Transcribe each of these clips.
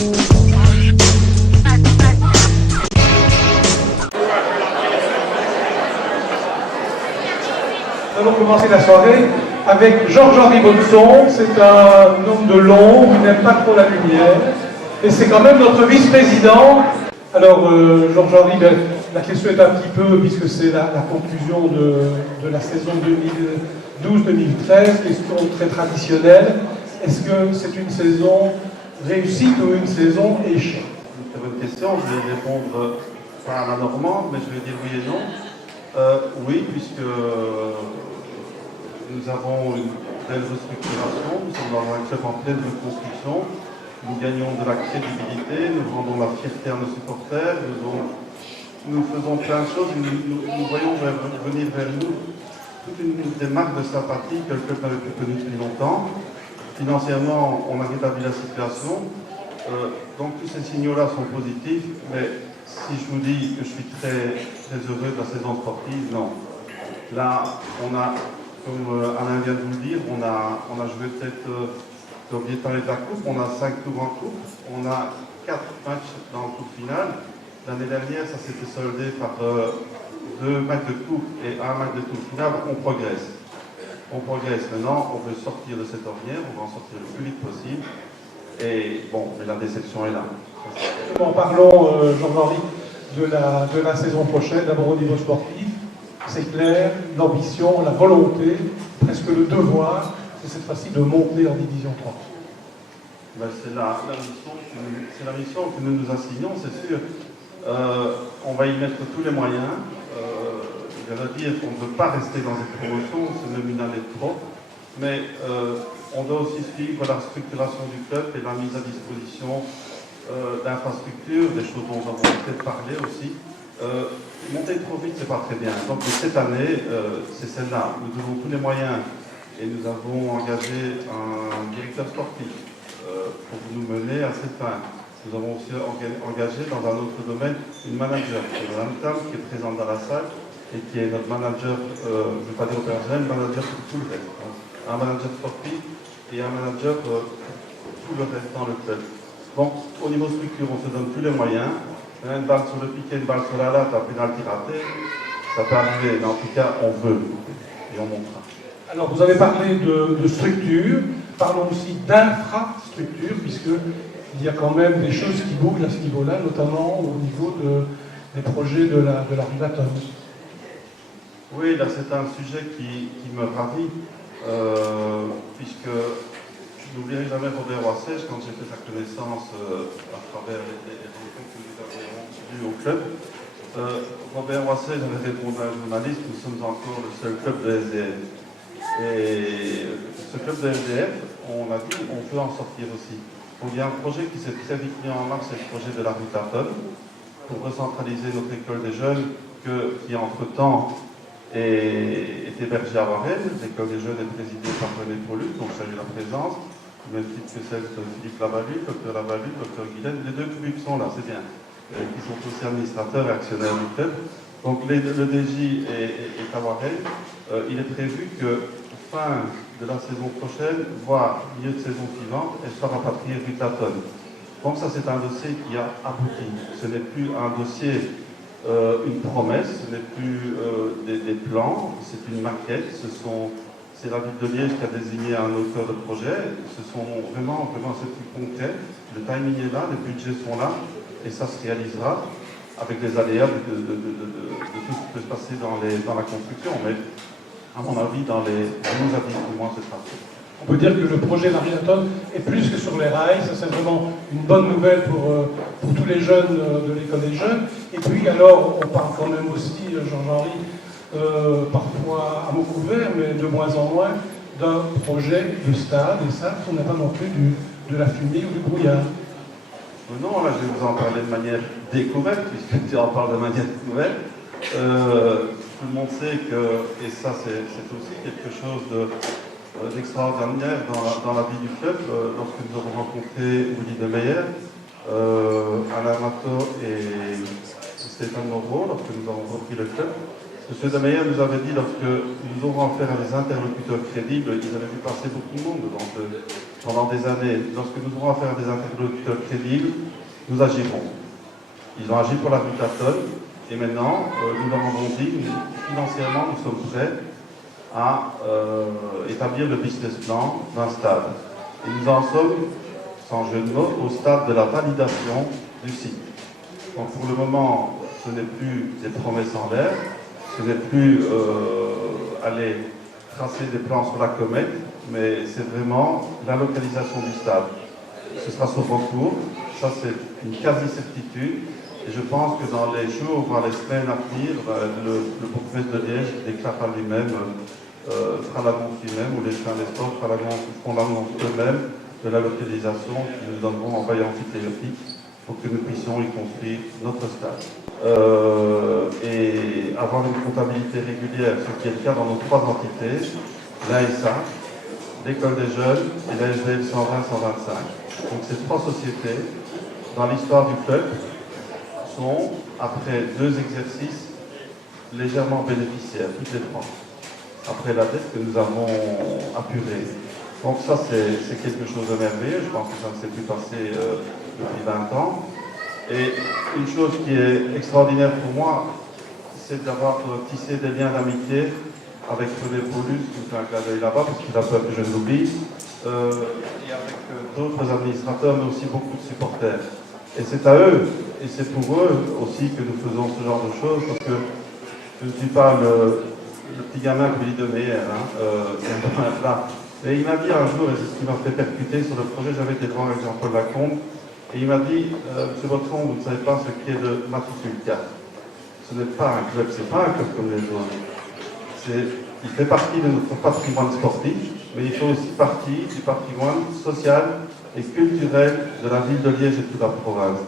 Nous allons commencer la soirée avec Georges-Henri Bonneson. C'est un homme de l'ombre, il n'aime pas trop la lumière, et c'est quand même notre vice-président. Alors, Georges-Henri, la question est un petit peu, puisque c'est la conclusion de la saison 2012-2013, question très traditionnelle. Est-ce que c'est une saison réussite ou une saison échec? Une très bonne question, je vais répondre pas à la normande, mais je vais dire oui et non. Oui, puisque nous avons une belle restructuration, nous sommes dans un club en pleine reconstruction, nous gagnons de la crédibilité, nous rendons la fierté à nos supporters, nous faisons plein de choses, nous voyons venir vers nous toute des marques de sympathie que le club n'avait plus connues depuis longtemps. Financièrement, on a rétabli la situation, donc tous ces signaux-là sont positifs, mais si je vous dis que je suis très heureux de la saison sportive, non. Là, on a, comme Alain vient de vous le dire, on a joué peut-être, j'ai oublié de parler de la coupe, on a 5 tours en coupe, on a 4 matchs dans le tour final. L'année dernière, ça s'était soldé par 2 matchs de coupe et 1 match de tour final. On progresse. On progresse maintenant, on veut sortir de cette ornière, on va en sortir le plus vite possible. Et bon, mais la déception est là. Parlons, Georges-Henri, de la saison prochaine, d'abord au niveau sportif. C'est clair, l'ambition, la volonté, presque le devoir, c'est cette fois-ci de monter en division 3. Ben, c'est la mission que nous nous assignons, c'est sûr. On va y mettre tous les moyens. Je veux dire qu'on ne veut pas rester dans cette promotion, ce nominal est trop, mais on doit aussi suivre la structuration du club et la mise à disposition d'infrastructures, des choses dont nous avons peut-être parlé aussi. Monter trop vite, c'est pas très bien. Donc cette année, c'est celle-là. Nous avons tous les moyens et nous avons engagé un directeur sportif pour nous mener à cette fin. Nous avons aussi engagé dans un autre domaine une manager, Mme Tam, qui est présente dans la salle et qui est notre manager, je ne veux pas dire opérationnel, manager pour tout le reste. Hein. Un manager sportif et un manager pour tout le reste dans le club. Donc, au niveau structure, on se donne tous les moyens. Une balle sur le piqué, une balle sur la latte, un pénalty raté, ça peut arriver, mais en tout cas, on veut et on montrera. Alors, vous avez parlé de structure, parlons aussi d'infrastructure, puisqu'il y a quand même des choses qui bougent à ce niveau-là, notamment au niveau des projets de la Rivaton. Oui, là c'est un sujet qui me ravit, puisque je n'oublierai jamais Robert Wassège quand j'ai fait sa connaissance à travers les rencontres que nous avons eues au club. Robert Wassège avait répondu à un journaliste, nous sommes encore le seul club de SDF. Et ce club de SDF, on l'a dit, on peut en sortir aussi. Donc il y a un projet qui s'est très vite mis en marche, c'est le projet de la Rivaton, pour recentraliser notre école des jeunes, qui entre-temps est hébergée à Varennes. L'école des jeunes est présidée par René Paulus, donc je salue la présence, même titre que celle de Philippe Lavalu, Dr Lavalu, Dr Guilaine. Les 2 publics sont là, c'est bien, qui sont aussi administrateurs et actionnaires du club. Donc le DJ est à Varennes. Il est prévu que fin de la saison prochaine, voire milieu de saison suivante, elle soit rapatriée Rivaton. Donc ça c'est un dossier qui a abouti. Ce n'est plus un dossier, une promesse, ce n'est plus des plans, c'est une maquette, c'est la ville de Liège qui a désigné un auteur de projet, ce sont vraiment c'est plus concret, le timing est là, les budgets sont là, et ça se réalisera avec les aléas de tout ce qui peut se passer dans la construction. Mais à mon avis, dans les 12 à 18 mois, ce sera fait. On peut dire que le projet d'Ariaton est plus que sur les rails, ça c'est vraiment une bonne nouvelle pour tous les jeunes de l'école des jeunes. Et puis alors, on parle quand même aussi, Georges-Henri, parfois à mots couverts, mais de moins en moins, d'un projet de stade, et ça, on n'a pas non plus de la fumée ou du brouillard. Non, là je vais vous en parler de manière découverte, puisque tu en parles de manière découverte. Tout le monde sait que, et ça c'est aussi quelque chose d'extraordinaire dans la vie du club, lorsque nous avons rencontré Willy de Meyer, Alain Matteau et Stéphane Moreau, lorsque nous avons repris le club. M. de Meyer nous avait dit, lorsque nous aurons affaire à des interlocuteurs crédibles, ils avaient vu passer beaucoup de monde dans pendant des années, lorsque nous aurons affaire à des interlocuteurs crédibles, nous agirons. Ils ont agi pour la Butaton, et maintenant, nous leur avons dit, financièrement, nous sommes prêts à établir le business plan d'un stade. Et nous en sommes, sans jeu de mots, au stade de la validation du site. Donc pour le moment, ce n'est plus des promesses en l'air, ce n'est plus aller tracer des plans sur la comète, mais c'est vraiment la localisation du stade. Ce sera sur recours, ça c'est une quasi-certitude, et je pense que dans les jours, voire les semaines à venir, le bourgmestre de Liège déclarera lui-même, fera l'annonce lui-même, ou les chemins des sports feront l'annonce eux-mêmes de la localisation qu'ils nous donneront en bail amphithéotique pour que nous puissions y construire notre stade. Et avoir une comptabilité régulière, ce qui est le cas dans nos trois entités, l'ASA, l'école des jeunes et la SDL 120-125. Donc ces trois sociétés, dans l'histoire du club, sont, après 2 exercices, légèrement bénéficiaires, toutes les trois, après la dette que nous avons apurée. Donc ça, c'est quelque chose de merveilleux. Je pense que ça ne s'est plus passé depuis 20 ans. Et une chose qui est extraordinaire pour moi, c'est d'avoir tissé des liens d'amitié avec René Paulus, qui me fait un clin d'œil là-bas, parce qu'il a peur que je l'oublie, et avec d'autres administrateurs, mais aussi beaucoup de supporters. Et c'est à eux, et c'est pour eux aussi que nous faisons ce genre de choses, parce que je ne suis pas le petit gamin comme il dit de Meyer, là. Et il m'a dit un jour, et c'est ce qui m'a fait percuter sur le projet, j'avais été voir avec Jean-Paul Lacombe, et il m'a dit, M. Botron, vous ne savez pas ce qu'est le matricule 4. Ce n'est pas un club, c'est pas un club comme les autres. Il fait partie de notre patrimoine sportif, mais il fait aussi partie du patrimoine social et culturel de la ville de Liège et de toute la province.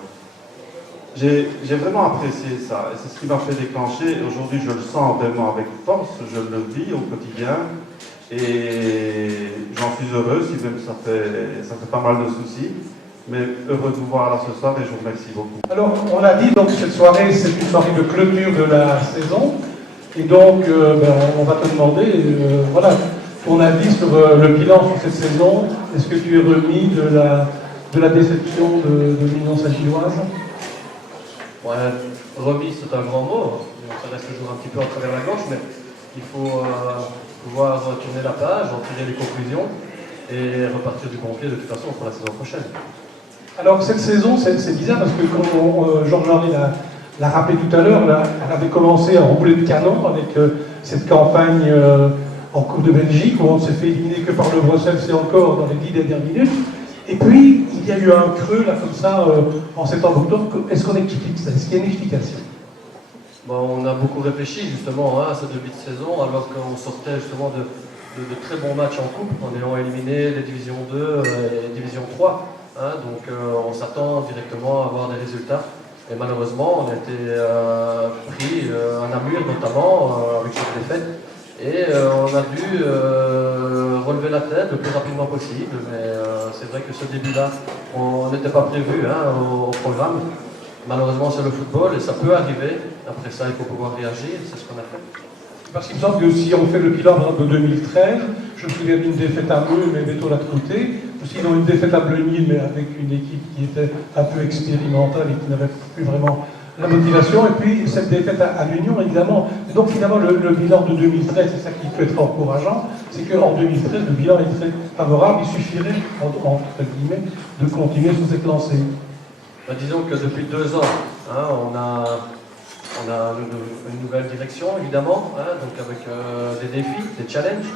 J'ai vraiment apprécié ça, et c'est ce qui m'a fait déclencher. Aujourd'hui, je le sens vraiment avec force, je le vis au quotidien, et j'en suis heureux, si même ça fait pas mal de soucis, mais heureux de vous voir là ce soir, et je vous remercie beaucoup. Alors, on a dit donc cette soirée, c'est une soirée de clôture de la saison, et donc on va te demander, voilà, ton avis sur le bilan sur cette saison. Est-ce que tu es remis de la déception de l'Union Saint-Gilloise? Ouais, remis, c'est un grand mot. Ça reste toujours un petit peu en travers la gorge, mais il faut pouvoir tourner la page, en tirer les conclusions et repartir du bon pied de toute façon pour la saison prochaine. Alors cette saison, c'est bizarre parce que quand Georges-Henri l'a rappelé tout à l'heure, elle avait commencé en boulet de canon avec cette campagne en Coupe de Belgique où on ne s'est fait éliminer que par le Bruxelles, c'est encore dans les 10 dernières minutes. Et puis, il y a eu un creux, là, comme ça, en septembre-octobre. Est-ce qu'on explique ça? Est-ce qu'il y a une explication? Bon, on a beaucoup réfléchi, justement, à cette début de saison, alors qu'on sortait, justement, de très bons matchs en Coupe, en ayant éliminé les divisions 2 et les divisions 3. Donc, on s'attend directement à avoir des résultats. Et malheureusement, on a été pris en Namur, notamment, avec cette défaite. Et on a dû relever la tête le plus rapidement possible, mais c'est vrai que ce début-là, on n'était pas prévu au programme. Malheureusement, c'est le football et ça peut arriver. Après ça, il faut pouvoir réagir, c'est ce qu'on a fait. Parce qu'il me semble que si on fait le bilan de 2013, je me souviens d'une défaite à Meux, mais mettons là de côté. Sinon, une défaite à Bleugny, mais avec une équipe qui était un peu expérimentale et qui n'avait plus vraiment la motivation. Et puis, cette défaite à l'Union, évidemment. Et donc, finalement, le bilan de 2013, c'est ça qui peut être encourageant, c'est qu'en 2013, le bilan est très favorable. Il suffirait, entre guillemets, de continuer sur cette lancée. Disons que depuis 2 ans, on a une nouvelle direction, évidemment, donc avec des défis, des challenges.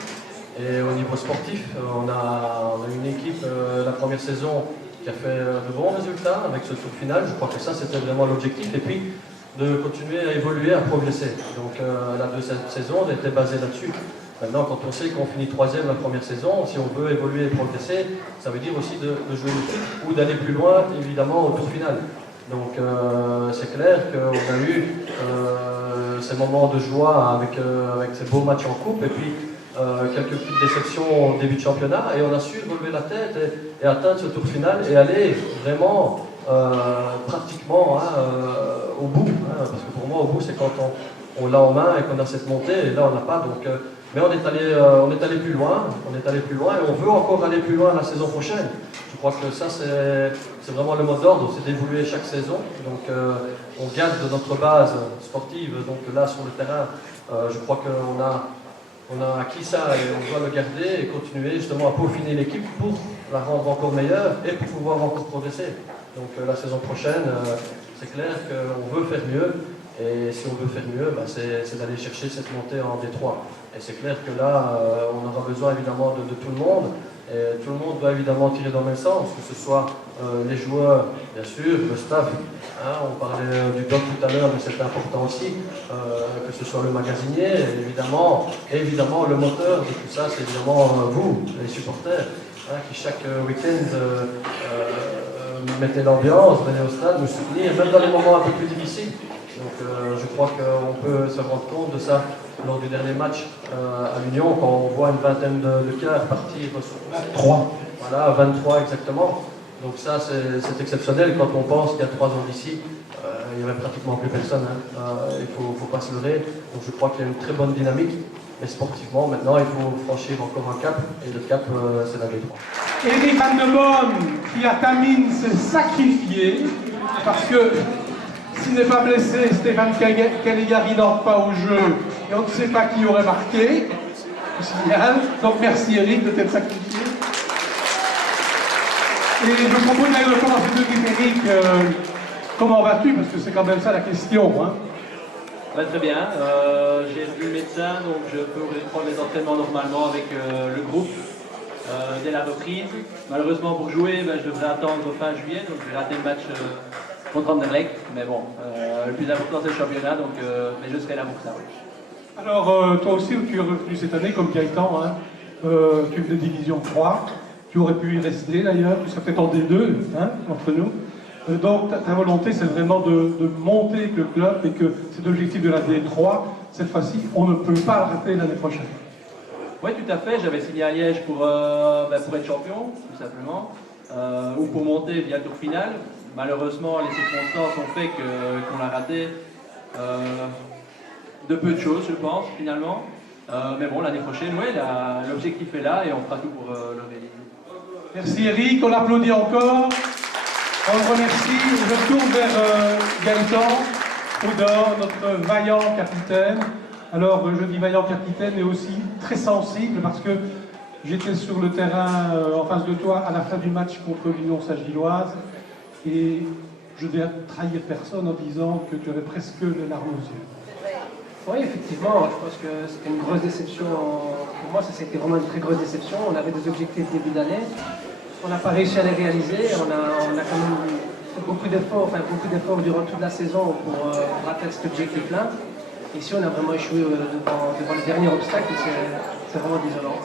Et au niveau sportif, on a eu une équipe la première saison qui a fait de bons résultats avec ce tour final. Je crois que ça, c'était vraiment l'objectif. Et puis, de continuer à évoluer, à progresser. Donc, la deuxième saison, on était basé là-dessus. Maintenant, quand on sait qu'on finit 3e la première saison, si on veut évoluer et progresser, ça veut dire aussi de jouer le titre ou d'aller plus loin, évidemment, au tour final. Donc, c'est clair qu'on a eu ces moments de joie avec ces beaux matchs en coupe. Et puis, quelques petites déceptions au début de championnat, et on a su relever la tête et atteindre ce tour final et aller vraiment pratiquement au bout. Parce que pour moi, au bout, c'est quand on l'a en main et qu'on a cette montée, et là, on n'a pas. Donc, Mais on est allé plus loin, et on veut encore aller plus loin la saison prochaine. Je crois que ça, c'est vraiment le mot d'ordre, c'est d'évoluer chaque saison. Donc on garde notre base sportive, donc là sur le terrain, je crois qu'on a acquis ça et on doit le garder et continuer justement à peaufiner l'équipe pour la rendre encore meilleure et pour pouvoir encore progresser. Donc la saison prochaine, c'est clair qu'on veut faire mieux. Et si on veut faire mieux, c'est d'aller chercher cette montée en D3. Et c'est clair que là, on aura besoin évidemment de tout le monde. Et tout le monde doit évidemment tirer dans le même sens, que ce soit les joueurs, bien sûr, le staff. Hein, on parlait du doc tout à l'heure, mais c'est important aussi. Que ce soit le magasinier, et évidemment le moteur de tout ça, c'est évidemment vous, les supporters, hein, qui chaque week-end mettez l'ambiance, venez au stade, nous soutenir, même dans les moments un peu plus difficiles. Donc je crois qu'on peut se rendre compte de ça lors du dernier match à Lyon, quand on voit une vingtaine de cars partir sur 3. Voilà, 23 exactement. Donc ça c'est exceptionnel quand on pense qu'il y a 3 ans d'ici, il n'y avait pratiquement plus personne. Hein. Il ne faut pas se leurrer. Donc je crois qu'il y a une très bonne dynamique. Mais sportivement, maintenant, il faut franchir encore un cap. Et le cap, c'est la D3. Eric Van de Boom, qui a terminé de se sacrifier, parce que s'il n'est pas blessé, Stéphane Caligari n'entre pas au jeu, et on ne sait pas qui aurait marqué. Je signale. Donc merci Eric de t'être sacrifié. Et je propose d'ailleurs de commencer tout de suite, Eric. Comment vas-tu? Parce que c'est quand même ça la question. Hein. Ouais, très bien. J'ai vu le médecin, donc je peux reprendre les entraînements normalement avec le groupe dès la reprise. Malheureusement pour jouer, je devrais attendre fin juillet, donc je vais rater le match contre Anderlecht. Mais bon, le plus important c'est le championnat, donc mais je serai là pour ça. Alors, toi aussi, tu es revenu cette année comme Gaëtan, hein, tu es de division 3, tu aurais pu y rester d'ailleurs, tu serais peut-être en D2, hein, entre nous. Donc ta volonté, c'est vraiment de monter le club et que cet objectif de la D3, cette fois-ci, on ne peut pas le rater l'année prochaine. Oui, tout à fait. J'avais signé à Liège pour être champion, tout simplement, ou pour monter via le tour final. Malheureusement, les circonstances ont fait qu'on l'a raté de peu de choses, je pense, finalement. Mais bon, l'année prochaine, ouais, l'objectif est là et on fera tout pour le réaliser. Merci Eric, on l'applaudit encore. On le remercie. Je tourne vers Gaëtan Oudor, notre vaillant capitaine. Alors, je dis vaillant capitaine, mais aussi très sensible, parce que j'étais sur le terrain en face de toi à la fin du match contre l'Union Saint-Gilloise, et je vais trahir personne en disant que tu avais presque le larme aux yeux. Oui, effectivement, je pense que c'était une grosse déception. Pour moi, ça c'était vraiment une très grosse déception. On avait des objectifs début d'année. On n'a pas réussi à les réaliser. On a quand même fait beaucoup d'efforts durant toute la saison pour atteindre cet objectif-là. Ici, on a vraiment échoué devant le dernier obstacle et c'est vraiment désolant.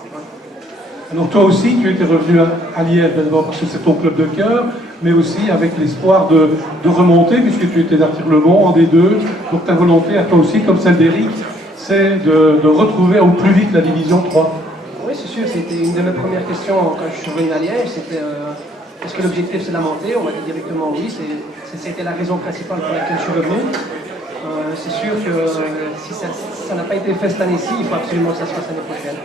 Alors toi aussi, tu étais revenu à Liège, d'abord parce que c'est ton club de cœur, mais aussi avec l'espoir de remonter, puisque tu étais d'Artigues-le-Mont en D2. Donc ta volonté, à toi aussi, comme celle d'Éric, c'est de retrouver au plus vite la division 3. Oui, c'est sûr, c'était une de mes premières questions quand je suis revenu à Liège, c'était est-ce que l'objectif c'est la montée? On m'a dit directement oui, c'était la raison principale pour laquelle je suis revenu. C'est sûr que si ça n'a pas été fait cette année-ci, il faut absolument que ça se fasse l'année prochaine.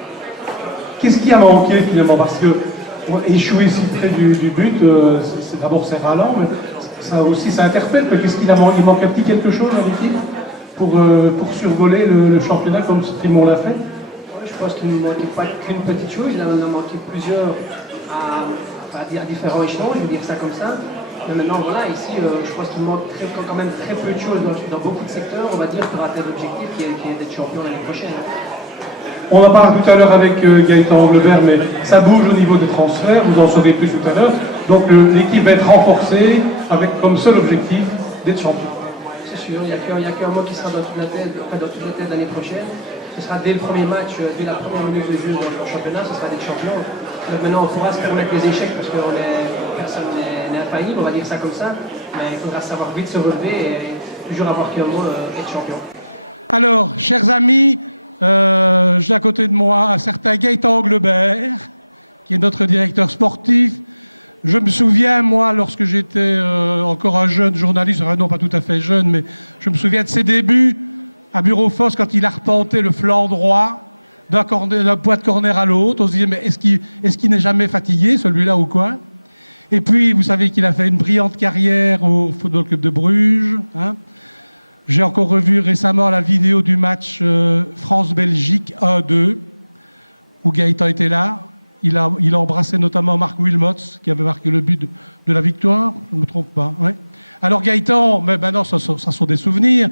Qu'est-ce qui a manqué finalement? Parce que échouer si près du but, d'abord c'est ralent, mais ça aussi ça interpelle. Qu'est-ce qu'il a manqué? Il manque un petit quelque chose à l'équipe pour survoler le championnat comme Simon l'a fait? Je pense qu'il ne manquait pas qu'une petite chose, il en a manqué plusieurs à différents échelons, je vais dire ça comme ça. Mais maintenant, voilà, ici, je pense qu'il manque quand même très peu de choses dans beaucoup de secteurs, on va dire, pour atteindre l'objectif qui est d'être champion l'année prochaine. On en parle tout à l'heure avec Gaëtan Anglevert, mais ça bouge au niveau des transferts, vous en saurez plus tout à l'heure. Donc l'équipe va être renforcée avec comme seul objectif d'être champion. C'est sûr, il n'y a qu'un mot qui sera dans toute la tête l'année prochaine. Ce sera dès le premier match, dès la première minute de jeu dans le championnat, ce sera d'être champion. Maintenant, on pourra se permettre des échecs parce que personne n'est infaillible, on va dire ça comme ça. Mais il faudra savoir vite se relever et toujours avoir qu'un mot, être champion. Alors, chers amis, j'ai à côté de moi un certain Gaëtan Anglebert, qui est notre directeur sportif. Je me souviens, moi, lorsque j'étais encore un jeune journaliste, enfin non, pas tout à fait jeune, mais je me souviens de ses débuts à Bureau Fosse quand il arpentait le flanc droit d'un point de corner à l'autre. On se disait, mais est-ce qu'il n'est jamais fatigué, celui-là, ou quoi? Et puis, vous savez qu'il a fait une brillante carrière au Football Club de Bruges. Hein. J'ai encore revu récemment la vidéo du match France-Belgique 1-2, où Gaëtan était là. Il a embrassé notamment Marc Wilmots, qui avait marqué le but de la victoire. Je ne me trompe pas. Ouais. Alors Gaëtan, mais maintenant, ça sont des souvenirs.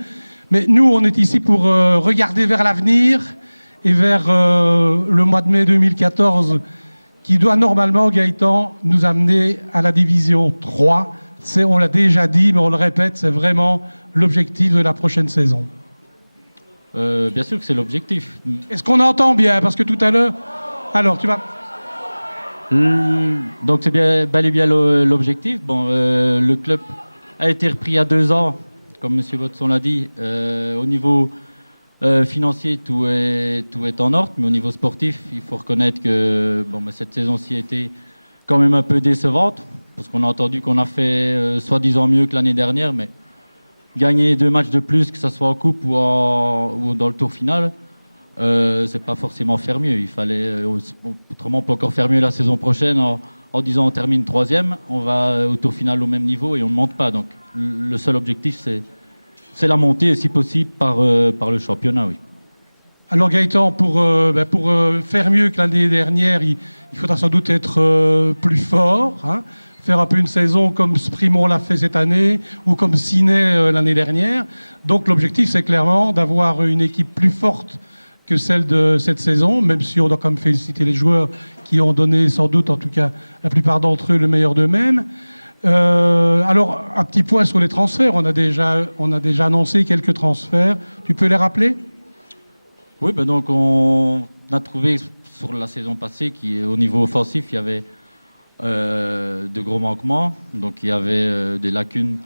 Mais nous, on est ici pour regarder vers l'avenir et vers le mois de mai 2014, qui doit normalement, Gaëtan, nous amener à la division 3. On l'a déjà dit, mais on le répète, c'est vraiment l'objectif de la prochaine saison. Bien sûr que c'est l'objectif. Est-ce qu'on entend bien? Parce que tout à l'heure... Alors, tu vas... Donc c'est bel et bien l'objectif. Bon, le club a été repris il y a 2 ans, comme M. Watson l'a dit. Au niveau financier, tout est en ordre, mais au niveau sportif, il faut reconnaître que cette saison-ci a été quand même un peu décevante, parce qu'on a entendu qu'on a fait soi-disant mieux que l'année dernière, mais gagner 2 matchs de plus, que ce soit en coupe ou dans le tour final, c'est pas forcément faire mieux. Il fallait autrement pas encore faire mieux la saison prochaine en disant on termine 3e, on va au tour final au même niveau et on ne monte pas. Donc le seul objectif c'est la montée et si possible par le championnat, oui. Alors Gaëtan, pour faire mieux que l'année dernière, il faudra sans doute être plus fort, hein, faire un peu une saison comme Sprimont l'a fait cette année ou comme Ciné l'année dernière. Donc l'objectif, c'est clairement d'avoir une équipe plus forte que celle de cette saison, même si on doit quand même féliciter les joueurs qui ont donné sans doute, en tout cas la plupart d'entre eux, le meilleur d'eux-mêmes. Alors, un petit point sur les transferts. On a déjà annoncé quelques transferts. Tu peux les rappeler? Oui, donc on a trouvé sur la saison passée qu'au niveau offensif, il y avait de gros manquements. Donc il y avait des lacunes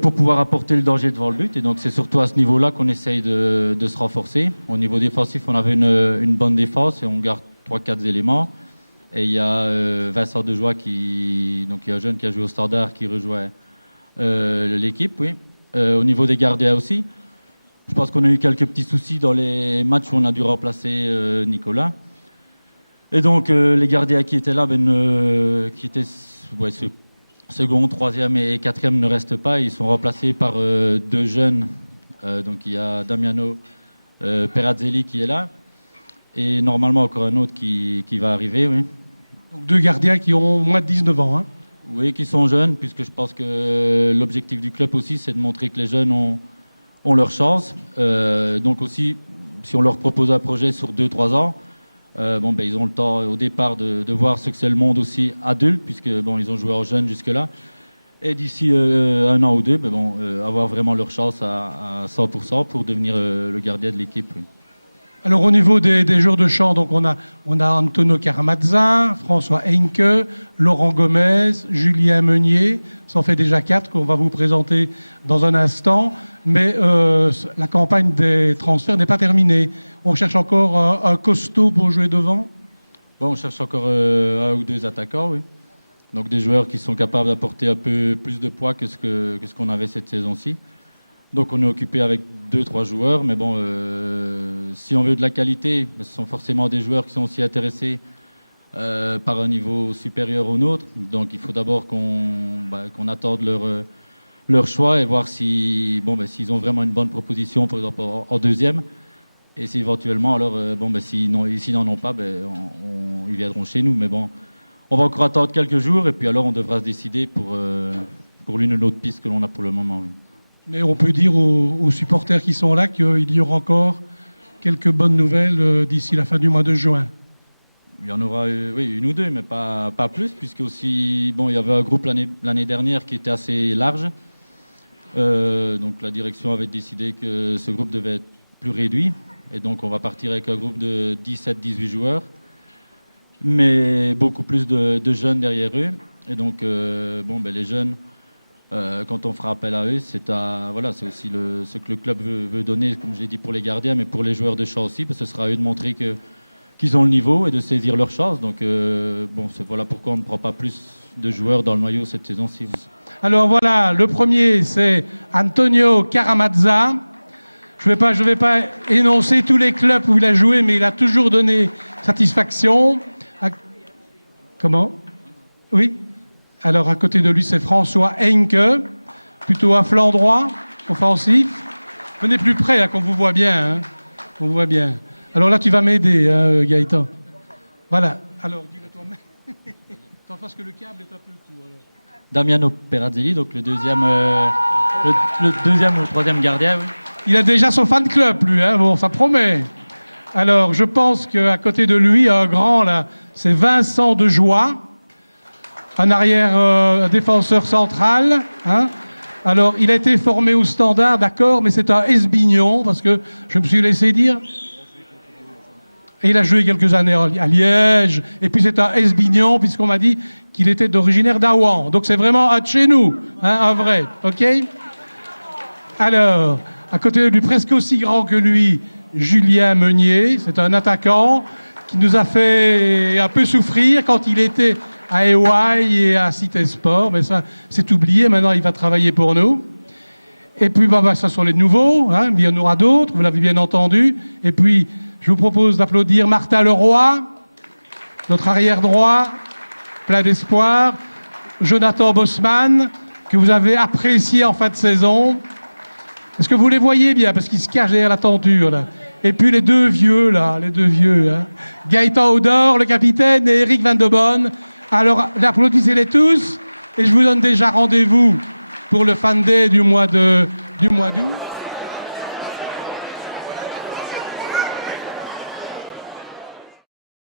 pour pouvoir apporter le danger devant le but. Et donc c'est surtout à ce niveau-là qu'on essaye de se renforcer. Au niveau défensif, on avait une bonne défense et on garde 3-4 éléments. Et il y a Vincent Dejoie, donc il y a un jeune qui a joué au Standard qui rejoint l'équipe, oui. Au niveau des gardiens aussi, je pense qu'on a eu quelques petits soucis dans les matchs où on a dû remplacer Nicolas. Et donc les gardiens qui étaient là, qui étaient second, 3e et 4e ne restent pas. Ils sont remplacés par 2 jeunes. Donc il y a Damiano Perazzelli qui est là. Et normalement encore un autre qui va arriver, oui. Donc 2 gardiens qui ont moins de 19 ans. Hein. Oui, qui sont jeunes, puisque je pense que l'objectif du club aussi, c'est de montrer que les jeunes ont leur chance. Donc aussi, si on leur propose un projet sur 2-3 ans, ils ont le temps au départ de voir ce que c'est le monde aussi adulte, puisque ils ont joué en jeunes jusque-là. Et d'ici 1 an ou 2, avoir vraiment leur chance à 100% pour devenir le gardien de l'équipe. Oui. Alors au niveau des joueurs de champ, donc on a Antonio Caramazza, François Henke, Laurent Gomez, Julien Meunier. Ça en fait déjà 4 qu'on va vous présenter dans un instant. Mais la campagne des transferts n'est pas terminée. On cherche encore un costaud pour jouer devant. On cherche encore 1 ou 2 attaquants, oui. Donc des joueurs qui sont capables d'apporter un peu plus de poids que ce qu'on avait cette saison-ci. Donc on est occupé avec 2-3 joueurs, mais si on veut de la qualité, ce sont forcément des joueurs qui sont aussi intéressés par un niveau supérieur au nôtre. Donc il faut d'abord qu'on attende leur choix et voir s'ils ont vraiment une bonne proposition, par exemple en 2e. Et si éventuellement, alors, s'ils n'en ont pas, ils viendront chez nous. Mais on va encore attendre quelques jours et puis alors on devra se décider pour l'une ou l'autre piste que l'on a pour le moment. Oui. Mais on peut dire aux supporters qui sont là qu'il y aura encore quelques bonnes nouvelles d'ici la fin du mois de juin. Il y en aura une ou 2, mais pas plus, puisque aussi, il y avait un groupe l'année dernière qui était assez large. Donc la direction avait décidé que ce groupe devait être plus réduit. Et donc on va partir avec un groupe de 17-18 joueurs, mais beaucoup plus de jeunes derrière eux. Et donc les jeunes, quand on fera appel à eux, c'est aussi ce que le club veut donner, comme je l'ai dit pour les gardiens, mais pour les joueurs de champ aussi, parce que ce sera à eux de montrer qu'ils ont le niveau et de saisir leur chance. Donc voilà pourquoi on ne prend pas plus de joueurs dans le noyau cette saison-ci. Alors voilà, le premier c'est Antonio Caramazza. Je vais pas énoncer tous les clubs où il a joué, mais il a toujours donné satisfaction. Comment? Oui. Alors, à côté de lui, c'est François Henke, plutôt à flanc droit, offensif. Venez plus près, hein, qu'on vous voit bien. Hein. On vous voit bien. Alors là, tu vas m'aider, hein, Gaëtan. Voilà. Alors, dis-le toi-même. Attends, parce que le câble est un peu court. Alors. Damiano Perazzelli, donc le deuxième ou troisième gardien. Oui. Il a déjà son fan club, lui. Hein. Bon, ça promet. Alors, je pense qu'à côté de lui, un grand, là, c'est Vincent de Joie, un arrière défenseur central. Hein. Alors, il a été formé au Standard, d'accord, mais c'est un Esbignon, parce que je me suis laissé dire. Et il a joué quelques années à Liège, et puis c'est un Esbignon, puisqu'on m'a dit qu'il était originaire d'Aouan. Donc c'est vraiment un de chez nous, hein, un vrai, ok? Alors, à côté de lui, presque aussi grand que lui, Julien Meunier, c'est un attaquant qui nous a fait un peu souffrir quand il était à EY et à Cité Sport, mais ça, c'est oublié, maintenant il va travailler pour nous. Et puis, ça sont les nouveaux, hein, mais il y en aura d'autres, vous l'avez bien entendu. Et puis, je vous propose d'applaudir Martin Leroy, notre arrière droit, plein d'espoir. Jonathan Bosman, que vous avez apprécié en fin de saison. Est-ce que vous les voyez bien? Parce qu'ils se cachent derrière la tenture, là. Et puis les deux vieux, là, hein. Gaëtan Odor, le capitaine, et Eric Van de Bonne. Alors, applaudissez-les tous. Et je vous donne déjà rendez-vous pour le Fan Day du mois d'août.